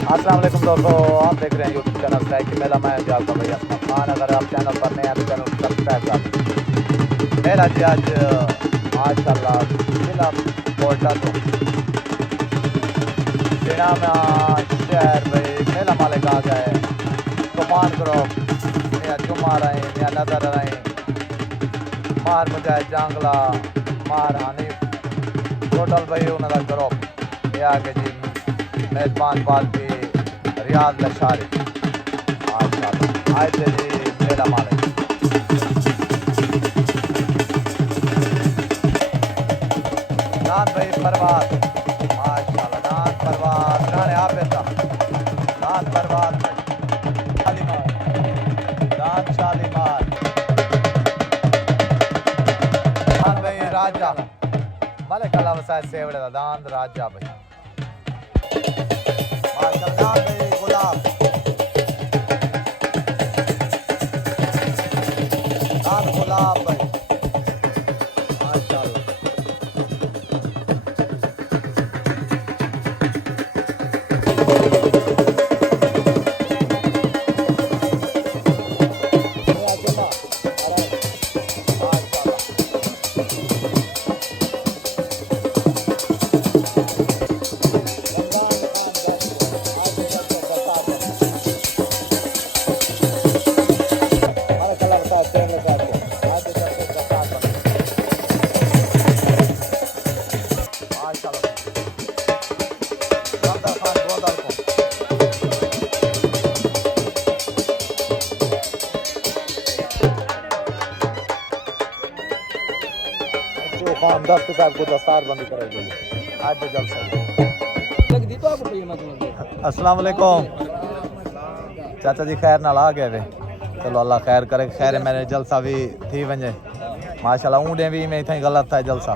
अस्सलाम वालेकुम दोस्तों, आप देख रहे हैं यूट्यूब चैनल साइक मेला। मैं जाता भैया खान। अगर आप चैनल पर नए हैं तो चैनल सब्सक्राइब कर मेरा जी। आज माशाल्लाह जिला कोटा तो सिना में शहर भाई मेला मालिक आ गए। तूफान करो या जुमा रहे या नजर रहे मार मुजाहिद जांगला मार हनीफ टोटल भाई उन्होंने करो ये आगे जी मेजबान पार्टी रियाज लशारी माशाल्लाह आए थे जी मेला मालिक। दान भाई परवार माशाल्लाह दान परवार नाने आप बेटा दान परवार शालीमार दान शालीमार दान भाई राजा मलिक अल्लाह वसाय सेवड़े दान राजा भाई माशाल्लाह भाई गुलाब दान गुलाब भाई माशाल्लाह। हम 10 साहब को दस्तार बंदी करेंगे आज तो जल्द से। अस्सलाम वालेकुम चाचा जी, खैर नाल आ गए वे। चलो अल्लाह खैर करे। खैर मेरे जलसा भी थी वजे माशाल्लाह। ऊँडे भी में इतना गलत था जलसा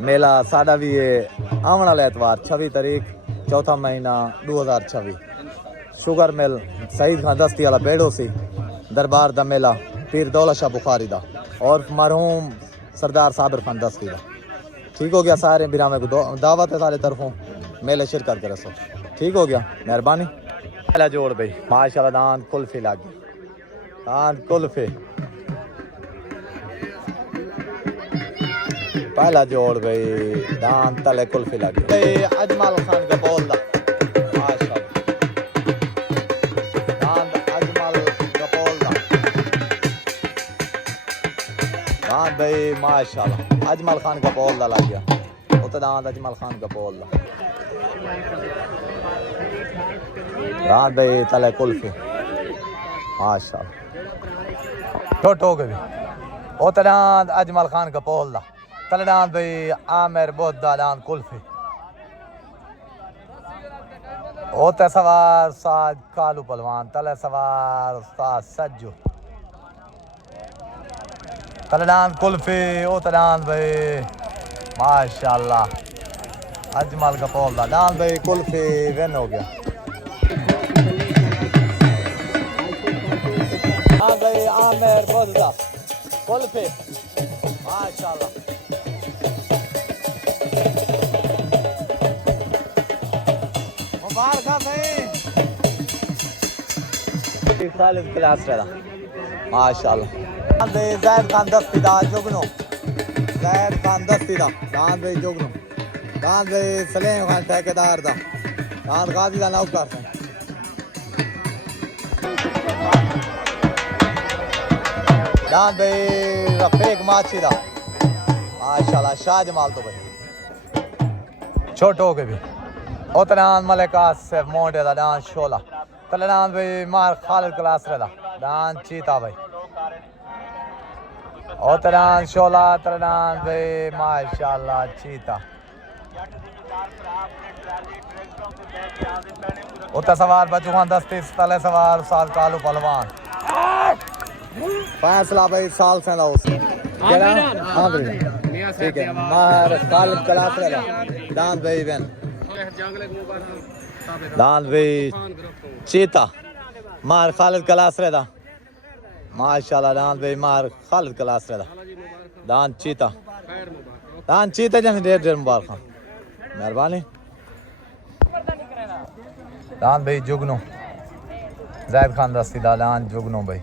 मेला साड़ा भी है आने वाला एतवार 26 तारीख चौथा महीना 2026 शुगर मिल सईद खान दस्ती वाला बेड़ो सी दरबार दा मेला पीर दौलत शाह बुखारी दा और मरहूम सरदार साबिर खान दस्ती दा। ठीक हो गया। सारे बिरामे को दावत है सारे तरफों मेले शिरकत करे सो ठीक हो गया। मेहरबानी मेला जोड़ भाई माशाल्लाह। दान कुल्फी लागी दान कुल्फी पहला जोड़ भाई दान तले कुल्फी लागी अजमल खान का बोल दा माशाल्लाह। दान अजमल का बोल दा दान भाई माशाल्लाह। अजमल खान का बोल दा लग गया तो दान अजमल खान का बोल दा दान भाई तले कुल्फी माशाल्लाह। छोट हो गए वो दान अजमल खान का बोल दा तलडान भाई आमिर बहुत दादान कुल्फी होते सवार साज कालू पलवान तले सवार उस्ताद सज्जू तलडान कुल्फी ओ तलडान भाई माशाल्लाह। अजमल का पोल दान भाई कुल्फी विन हो गया। दान भाई आमिर बहुत दा कुल्फी माशाल्लाह। खालिद क्लास रहा माशाल्लाह। जैद खान दस्ती दा जुगनो जैद खान दस्ती दा दान भाई जुगनो दान भाई सलीम खान ठेकेदार दा दान गाजी दा नौकर दान भाई रफीक माची दा माशाल्लाह। शाह जमाल तो भाई छोट हो गए भी उतरान मलिक आसिफ मोटे दा दान शोला तलनान भाई मार खालिद क्लास रहा दान चीता भाई उतरान शोला तलनान भाई माशाल्लाह चीता उतर सवार बचुआन दस्ती तले सवार साल कालू पहलवान फैसला भाई साल से ला उस हाँ ठीक है मार खालिद क्लास रहा दान भाई बहन दान भाई चीता मार खालिद क्लास रहा माशाल्लाह। दान भाई मार खालिद क्लास रहा दान चीता दान चीता जन ढेर ढेर मुबारक मेहरबानी। लान भाई जुगनू जैद खान दस्ती दा लान जुगनू भाई